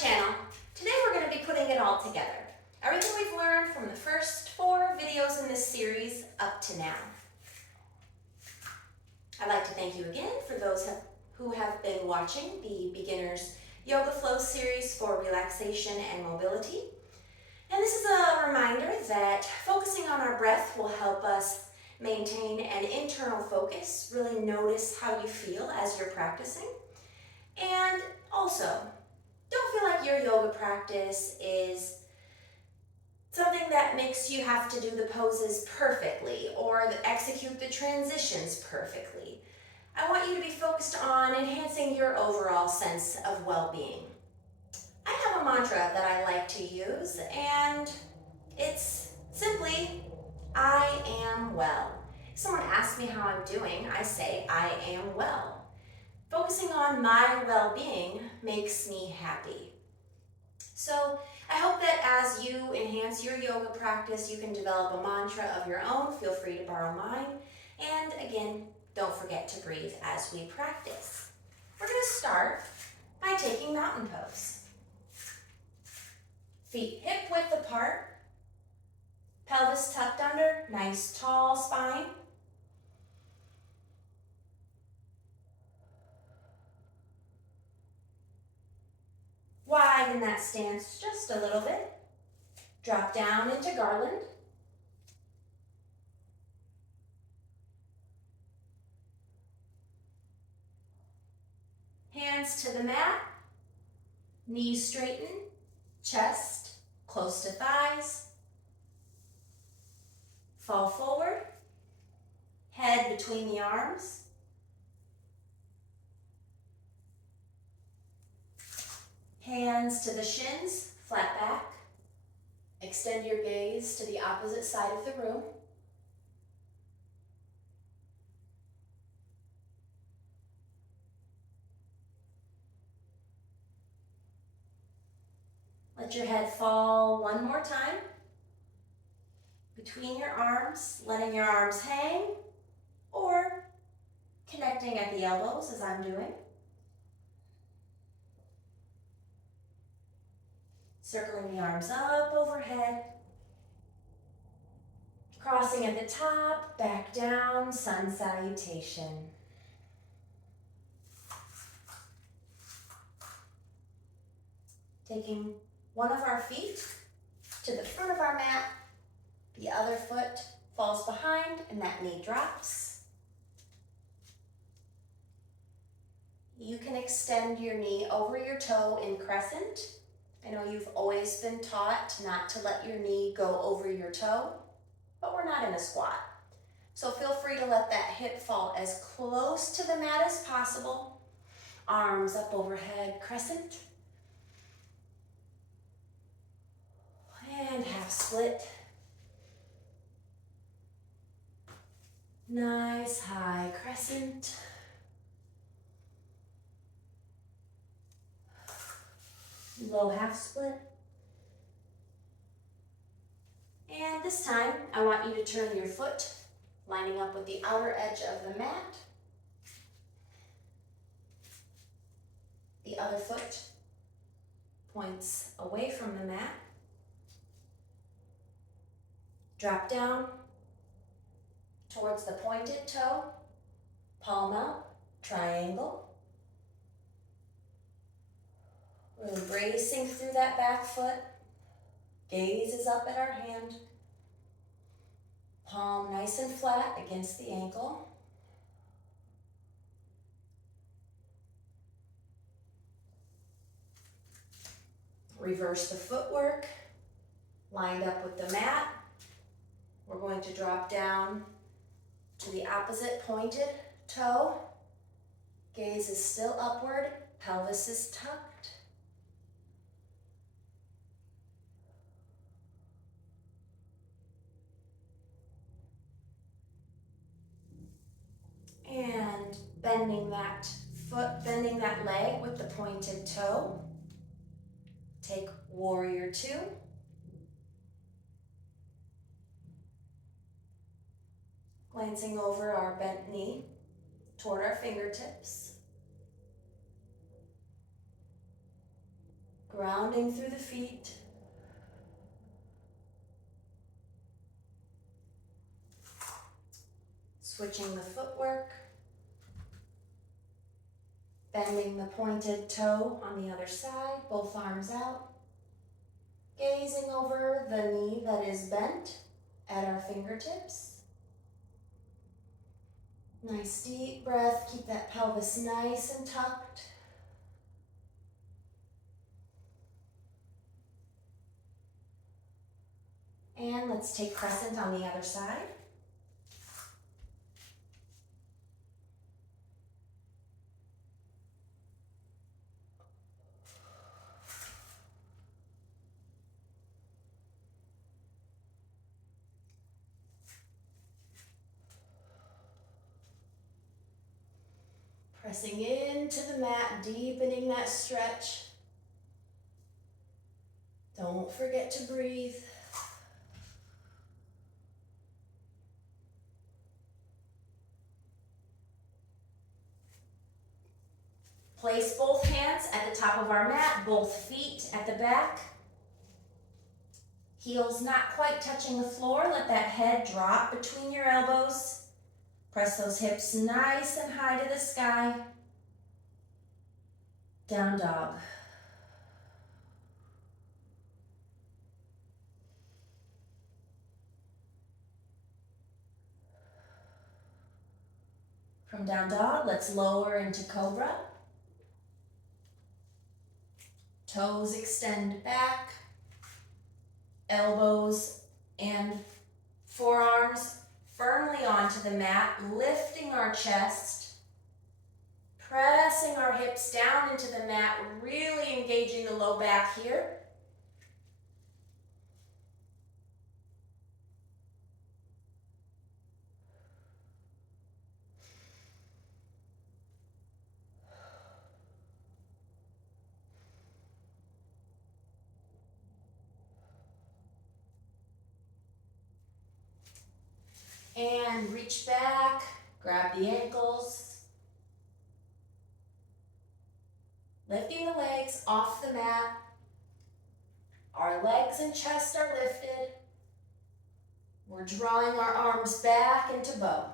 channel. Today we're going to be putting it all together. Everything we've learned from the first 4 videos in this series up to now. I'd like to thank you again for those who have been watching the Beginners Yoga Flow series for relaxation and mobility. And this is a reminder that focusing on our breath will help us maintain an internal focus, really notice how you feel as you're practicing. And also, don't feel like your yoga practice is something that makes you have to do the poses perfectly or execute the transitions perfectly. I want you to be focused on enhancing your overall sense of well-being. I have a mantra that I like to use, and it's simply, I am well. If someone asks me how I'm doing, I say, I am well. Focusing on my well-being makes me happy. So I hope that as you enhance your yoga practice, you can develop a mantra of your own. Feel free to borrow mine. And again, don't forget to breathe as we practice. We're going to start by taking mountain pose. Feet hip width apart, pelvis tucked under, nice tall spine. Widen that stance just a little bit. Drop down into garland. Hands to the mat, knees straighten, chest close to thighs. Fall forward, head between the arms. Hands to the shins, flat back. Extend your gaze to the opposite side of the room. Let your head fall one more time between your arms, letting your arms hang or connecting at the elbows as I'm doing. Circling the arms up overhead. Crossing at the top, back down, sun salutation. Taking one of our feet to the front of our mat, the other foot falls behind and that knee drops. You can extend your knee over your toe in crescent. I know you've always been taught not to let your knee go over your toe, but we're not in a squat. So feel free to let that hip fall as close to the mat as possible. Arms up overhead, crescent. And half split. Nice high crescent. Low half split. And this time, I want you to turn your foot, lining up with the outer edge of the mat. The other foot points away from the mat. Drop down towards the pointed toe, palm out, triangle. Really bracing through that back foot. Gaze is up at our hand. Palm nice and flat against the ankle. Reverse the footwork, lined up with the mat. We're going to drop down to the opposite pointed toe. Gaze is still upward, pelvis is tucked. And bending that foot, bending that leg with the pointed toe. Take warrior two. Glancing over our bent knee toward our fingertips. grounding through the feet. Switching the footwork. Bending the pointed toe on the other side, both arms out. Gazing over the knee that is bent at our fingertips. Nice deep breath, keep that pelvis nice and tucked. And let's take crescent on the other side. Pressing into the mat, deepening that stretch. Don't forget to breathe. Place both hands at the top of our mat, both feet at the back. Heels not quite touching the floor. Let that head drop between your elbows. Press those hips nice and high to the sky. Down dog. From down dog, let's lower into cobra. Toes extend back. Elbows and forearms firmly onto the mat, lifting our chest, pressing our hips down into the mat, really engaging the low back here. And reach back, grab the ankles. Lifting the legs off the mat. Our legs and chest are lifted. We're drawing our arms back into bow.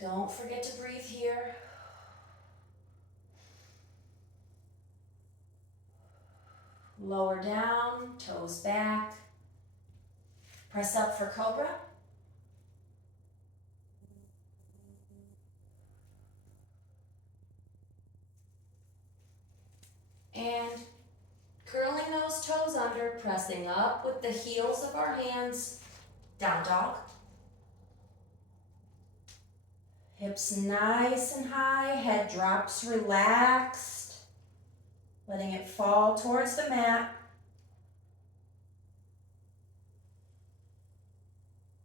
Don't forget to breathe here. Lower down, toes back. Press up for cobra. And curling those toes under, pressing up with the heels of our hands. Down dog. Hips nice and high, head drops relaxed. Letting it fall towards the mat.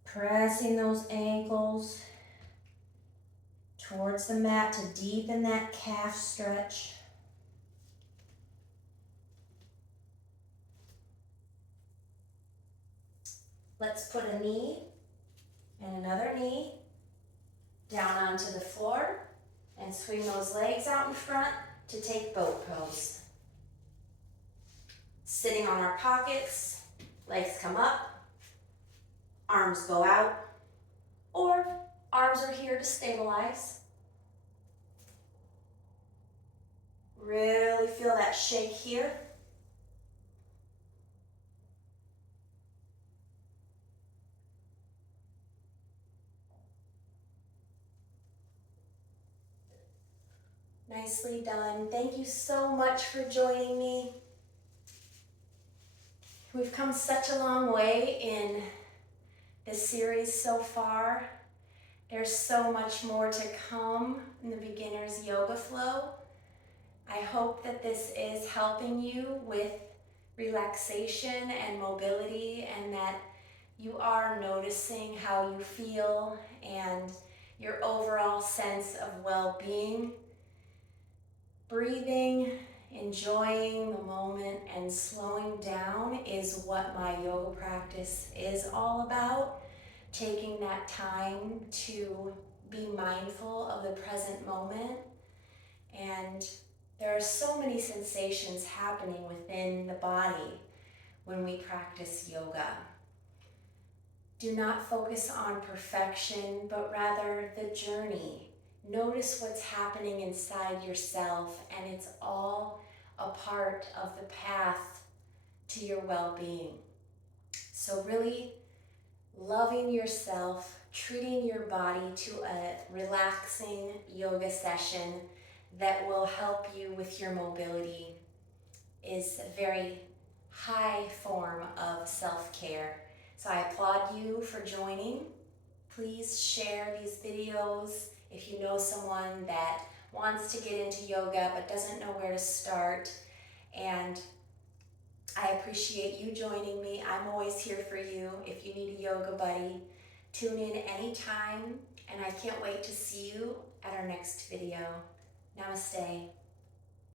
Pressing those ankles towards the mat to deepen that calf stretch. Let's put a knee and another knee down onto the floor and swing those legs out in front to take boat pose. Sitting on our pockets, legs come up, arms go out, or arms are here to stabilize. Really feel that shake here. Nicely done. Thank you so much for joining me. We've come such a long way in this series so far. There's so much more to come in the beginner's yoga flow. I hope that this is helping you with relaxation and mobility, and that you are noticing how you feel and your overall sense of well-being. Breathing, enjoying the moment, and slowing down is what my yoga practice is all about. Taking that time to be mindful of the present moment and There are so many sensations happening within the body when we practice yoga. Do not focus on perfection, but rather the journey. Notice what's happening inside yourself, and it's all a part of the path to your well-being. So really loving yourself, treating your body to a relaxing yoga session that will help you with your mobility is a very high form of self-care. So I applaud you for joining. Please share these videos if you know someone that wants to get into yoga but doesn't know where to start. And I appreciate you joining me. I'm always here for you if you need a yoga buddy. Tune in anytime, and I can't wait to see you at our next video. Namaste.